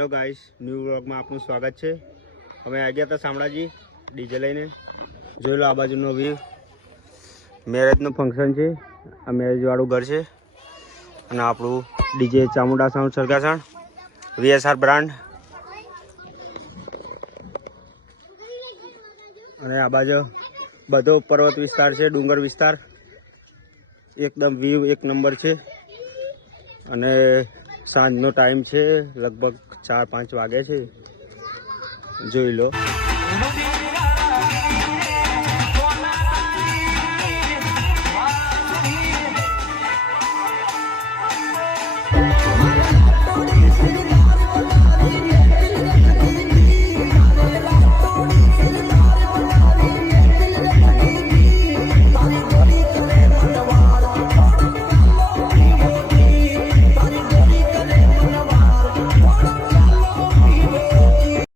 Hello guys, new વ્લોગમાં આપનું સ્વાગત છે। અમે આવી ગયા હતા શામળાજી ડીજે લઈને। જોઈ લો આ બાજુનો વ્યૂ, મેરેજનું ફંક્શન છે। આ મેરેજવાળું ઘર છે અને આપણું DJ Chamunda sound Sargasan VSR brand. અને આ બાજુ બધો પર્વત વિસ્તાર છે, ડુંગર વિસ્તાર, એકદમ વ્યૂ એક નંબર છે। અને સાંજનો ટાઈમ છે, લગભગ 4-5 વાગે છે। જોઈ લો।